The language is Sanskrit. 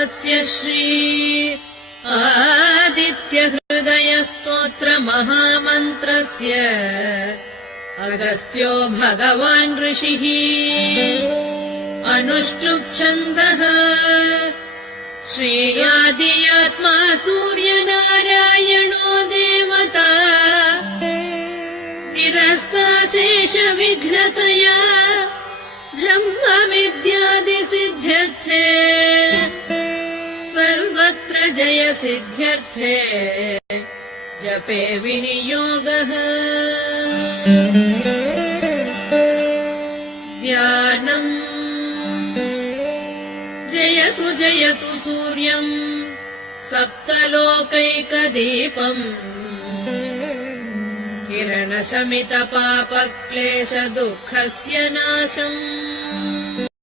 अस्य श्री आदित्यहृदयस्तोत्रमहामन्त्रस्य अगस्त्यो भगवान् ऋषिः अनुष्टुप्छन्दः श्रेयादियात्मा सूर्यनारायणो देवता निरस्ताशेषविघ्नतया ब्रह्मविद्यादिसिद्ध्यर्थे सर्वत्र जयसिद्ध्यर्थे जपे विनियोगः ध्यानम् जयतु जयतु सूर्यम् सप्तलोकैकदीपम् किरणशमितपापक्लेशदुःखस्य नाशम्